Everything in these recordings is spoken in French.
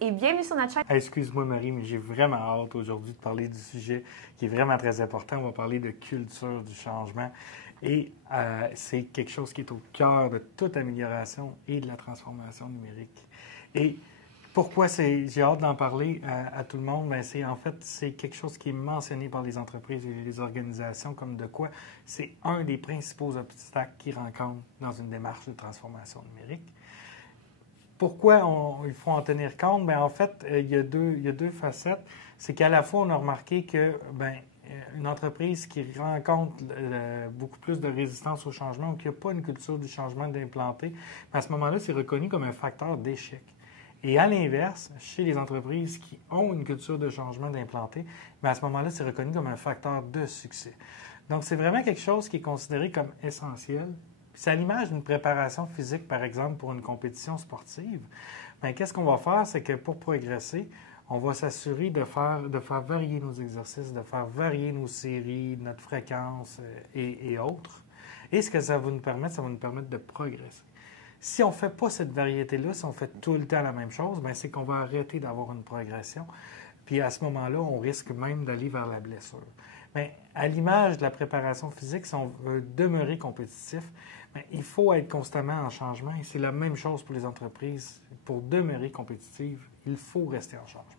Et bienvenue sur notre chaîne. Excuse-moi Marie, mais j'ai vraiment hâte aujourd'hui de parler du sujet qui est vraiment très important. On va parler de culture du changement et c'est quelque chose qui est au cœur de toute amélioration et de la transformation numérique. Et pourquoi j'ai hâte d'en parler à tout le monde? C'est quelque chose qui est mentionné par les entreprises et les organisations comme de quoi c'est un des principaux obstacles qu'ils rencontrent dans une démarche de transformation numérique. Pourquoi il faut en tenir compte? Bien, en fait, il y a deux facettes. C'est qu'à la fois, on a remarqué que une entreprise qui rencontre beaucoup plus de résistance au changement ou qui n'a pas une culture du changement d'implanter, à ce moment-là, c'est reconnu comme un facteur d'échec. Et à l'inverse, chez les entreprises qui ont une culture de changement d'implanter, à ce moment-là, c'est reconnu comme un facteur de succès. Donc, c'est vraiment quelque chose qui est considéré comme essentiel. C'est à l'image d'une préparation physique, par exemple, pour une compétition sportive. Bien, qu'est-ce qu'on va faire? C'est que pour progresser, on va s'assurer de faire varier nos exercices, de faire varier nos séries, notre fréquence et autres. Et ce que ça va nous permettre de progresser. Si on ne fait pas cette variété-là, si on fait tout le temps la même chose, bien, c'est qu'on va arrêter d'avoir une progression. Puis à ce moment-là, on risque même d'aller vers la blessure. Bien, à l'image de la préparation physique, si on veut demeurer compétitif, bien, il faut être constamment en changement. Et c'est la même chose pour les entreprises. Pour demeurer compétitives, il faut rester en changement.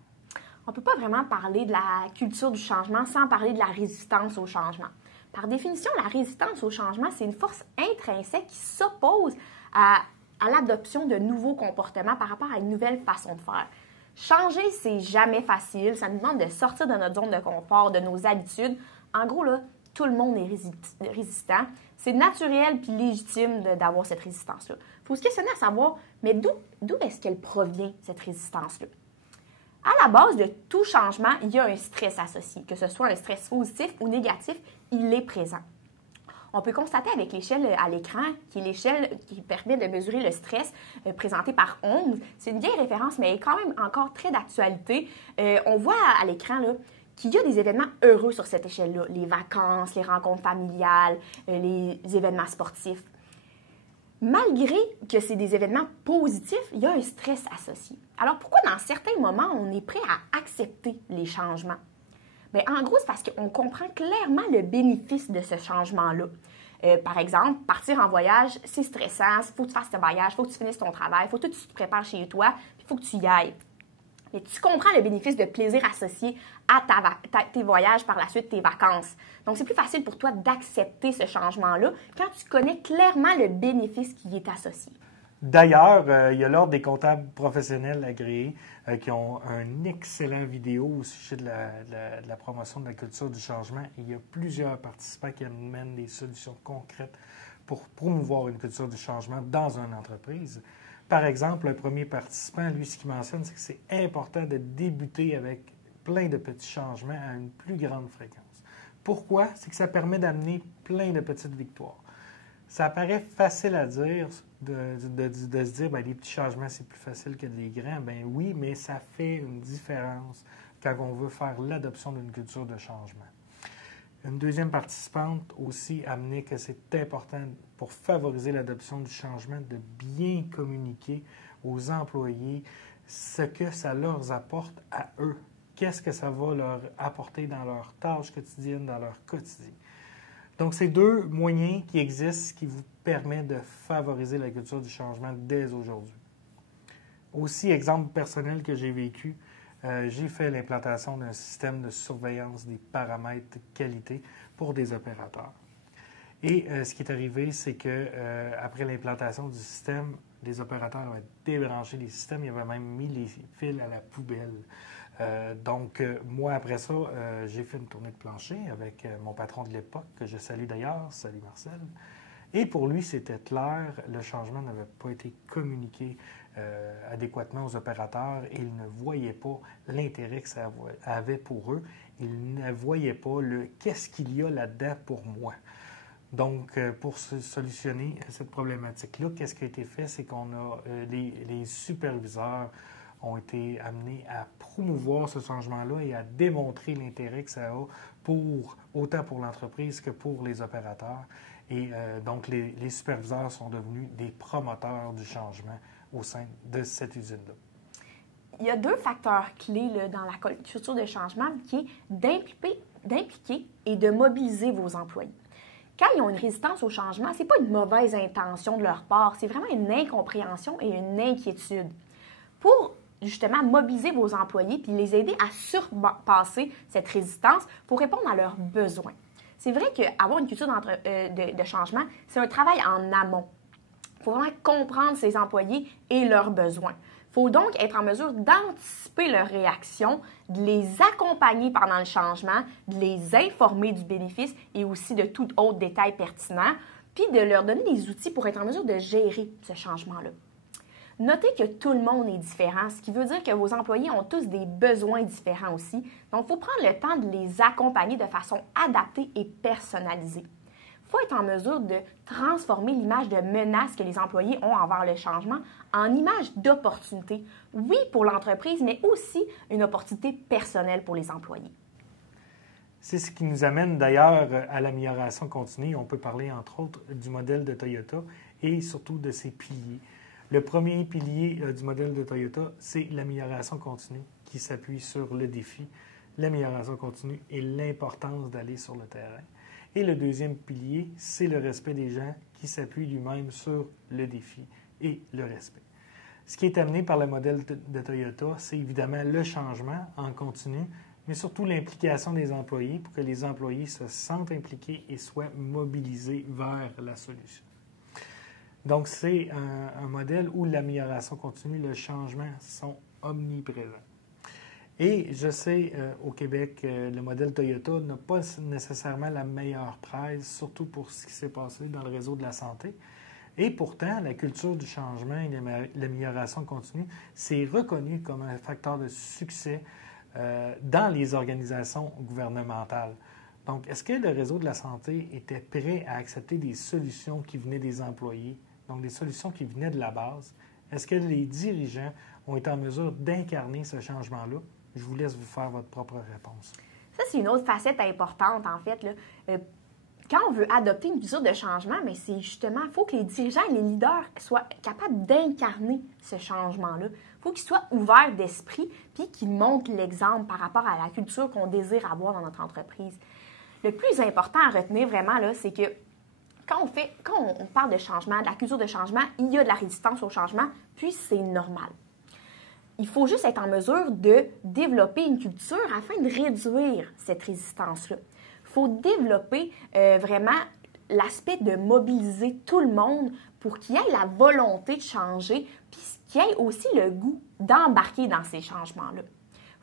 On ne peut pas vraiment parler de la culture du changement sans parler de la résistance au changement. Par définition, la résistance au changement, c'est une force intrinsèque qui s'oppose à l'adoption de nouveaux comportements par rapport à une nouvelle façon de faire. Changer, c'est jamais facile. Ça nous demande de sortir de notre zone de confort, de nos habitudes. En gros, là, tout le monde est résistant. C'est naturel puis légitime d'avoir cette résistance-là. Il faut se questionner à savoir, mais d'où est-ce qu'elle provient, cette résistance-là? À la base de tout changement, il y a un stress associé. Que ce soit un stress positif ou négatif, il est présent. On peut constater avec l'échelle à l'écran, qui est l'échelle qui permet de mesurer le stress présenté par OMS. C'est une vieille référence, mais elle est quand même encore très d'actualité. On voit à l'écran qu'il y a des événements heureux sur cette échelle-là. Les vacances, les rencontres familiales, les événements sportifs. Malgré que c'est des événements positifs, il y a un stress associé. Alors pourquoi dans certains moments, on est prêt à accepter les changements? Bien, en gros, c'est parce qu'on comprend clairement le bénéfice de ce changement-là. Par exemple, partir en voyage, c'est stressant, il faut que tu fasses ton voyage, il faut que tu finisses ton travail, il faut que tu te prépares chez toi, il faut que tu y ailles. Mais tu comprends le bénéfice de plaisir associé à tes voyages, par la suite tes vacances. Donc, c'est plus facile pour toi d'accepter ce changement-là quand tu connais clairement le bénéfice qui y est associé. D'ailleurs, il y a l'Ordre des comptables professionnels agréés qui ont un excellent vidéo au sujet de la promotion de la culture du changement. Et il y a plusieurs participants qui amènent des solutions concrètes pour promouvoir une culture du changement dans une entreprise. Par exemple, un premier participant, lui, ce qu'il mentionne, c'est que c'est important de débuter avec plein de petits changements à une plus grande fréquence. Pourquoi? C'est que ça permet d'amener plein de petites victoires. Ça paraît facile à dire, de se dire, bien, les petits changements, c'est plus facile que les grands. Bien oui, mais ça fait une différence quand on veut faire l'adoption d'une culture de changement. Une deuxième participante aussi amenait que c'est important pour favoriser l'adoption du changement de bien communiquer aux employés ce que ça leur apporte à eux. Qu'est-ce que ça va leur apporter dans leurs tâches quotidiennes, dans leur quotidien. Donc, c'est deux moyens qui existent qui vous permettent de favoriser la culture du changement dès aujourd'hui. Aussi, exemple personnel que j'ai vécu, j'ai fait l'implantation d'un système de surveillance des paramètres qualité pour des opérateurs. Et ce qui est arrivé, c'est que après l'implantation du système, les opérateurs avaient débranché les systèmes, ils avaient même mis les fils à la poubelle. Moi, après ça, j'ai fait une tournée de plancher avec mon patron de l'époque, que je salue d'ailleurs, salut Marcel. Et pour lui, c'était clair, le changement n'avait pas été communiqué adéquatement aux opérateurs et ils ne voyaient pas l'intérêt que ça avait pour eux. Ils ne voyaient pas qu'est-ce qu'il y a là-dedans pour moi. Donc, pour solutionner cette problématique-là, qu'est-ce qui a été fait? C'est qu'on a les superviseurs ont été amenés à promouvoir ce changement-là et à démontrer l'intérêt que ça a autant pour l'entreprise que pour les opérateurs. Et donc, les superviseurs sont devenus des promoteurs du changement au sein de cette usine-là. Il y a 2 facteurs clés là, dans la culture de changement qui est d'impliquer et de mobiliser vos employés. Quand ils ont une résistance au changement, ce n'est pas une mauvaise intention de leur part, c'est vraiment une incompréhension et une inquiétude. Pour justement mobiliser vos employés puis les aider à surpasser cette résistance pour répondre à leurs besoins. C'est vrai qu'avoir une culture de changement, c'est un travail en amont. Il faut vraiment comprendre ses employés et leurs besoins. Il faut donc être en mesure d'anticiper leurs réactions, de les accompagner pendant le changement, de les informer du bénéfice et aussi de tout autre détail pertinent, puis de leur donner des outils pour être en mesure de gérer ce changement-là. Notez que tout le monde est différent, ce qui veut dire que vos employés ont tous des besoins différents aussi. Donc, il faut prendre le temps de les accompagner de façon adaptée et personnalisée. Il faut être en mesure de transformer l'image de menace que les employés ont envers le changement en image d'opportunité. Oui, pour l'entreprise, mais aussi une opportunité personnelle pour les employés. C'est ce qui nous amène d'ailleurs à l'amélioration continue. On peut parler entre autres du modèle de Toyota et surtout de ses piliers. Le premier pilier du modèle de Toyota, c'est l'amélioration continue qui s'appuie sur le défi, l'amélioration continue et l'importance d'aller sur le terrain. Et le deuxième pilier, c'est le respect des gens qui s'appuie lui-même sur le défi et le respect. Ce qui est amené par le modèle de Toyota, c'est évidemment le changement en continu, mais surtout l'implication des employés pour que les employés se sentent impliqués et soient mobilisés vers la solution. Donc, c'est un modèle où l'amélioration continue, le changement sont omniprésents. Et je sais, au Québec, le modèle Toyota n'a pas nécessairement la meilleure presse, surtout pour ce qui s'est passé dans le réseau de la santé. Et pourtant, la culture du changement et l'amélioration continue, c'est reconnu comme un facteur de succès dans les organisations gouvernementales. Donc, est-ce que le réseau de la santé était prêt à accepter des solutions qui venaient des employés, donc des solutions qui venaient de la base? Est-ce que les dirigeants ont été en mesure d'incarner ce changement-là? Je vous laisse vous faire votre propre réponse. Ça, c'est une autre facette importante, en fait. Là. Quand on veut adopter une culture de changement, mais c'est justement, il faut que les dirigeants et les leaders soient capables d'incarner ce changement-là. Il faut qu'ils soient ouverts d'esprit puis qu'ils montrent l'exemple par rapport à la culture qu'on désire avoir dans notre entreprise. Le plus important à retenir vraiment, là, c'est que quand on parle de changement, de la culture de changement, il y a de la résistance au changement, puis c'est normal. Il faut juste être en mesure de développer une culture afin de réduire cette résistance-là. Il faut développer vraiment l'aspect de mobiliser tout le monde pour qu'il y ait la volonté de changer, puis qu'il y ait aussi le goût d'embarquer dans ces changements-là.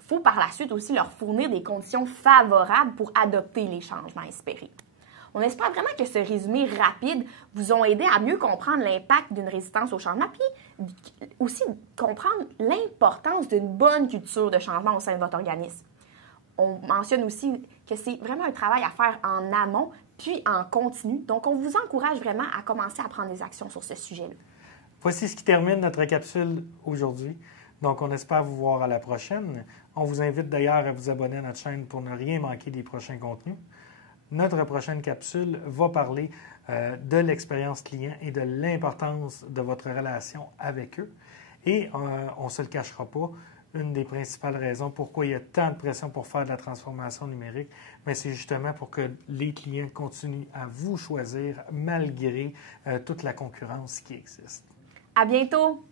Il faut par la suite aussi leur fournir des conditions favorables pour adopter les changements espérés. On espère vraiment que ce résumé rapide vous a aidé à mieux comprendre l'impact d'une résistance au changement, puis aussi comprendre l'importance d'une bonne culture de changement au sein de votre organisme. On mentionne aussi que c'est vraiment un travail à faire en amont, puis en continu. Donc, on vous encourage vraiment à commencer à prendre des actions sur ce sujet-là. Voici ce qui termine notre capsule aujourd'hui. Donc, on espère vous voir à la prochaine. On vous invite d'ailleurs à vous abonner à notre chaîne pour ne rien manquer des prochains contenus. Notre prochaine capsule va parler de l'expérience client et de l'importance de votre relation avec eux. Et on ne se le cachera pas, une des principales raisons pourquoi il y a tant de pression pour faire de la transformation numérique, mais c'est justement pour que les clients continuent à vous choisir malgré toute la concurrence qui existe. À bientôt!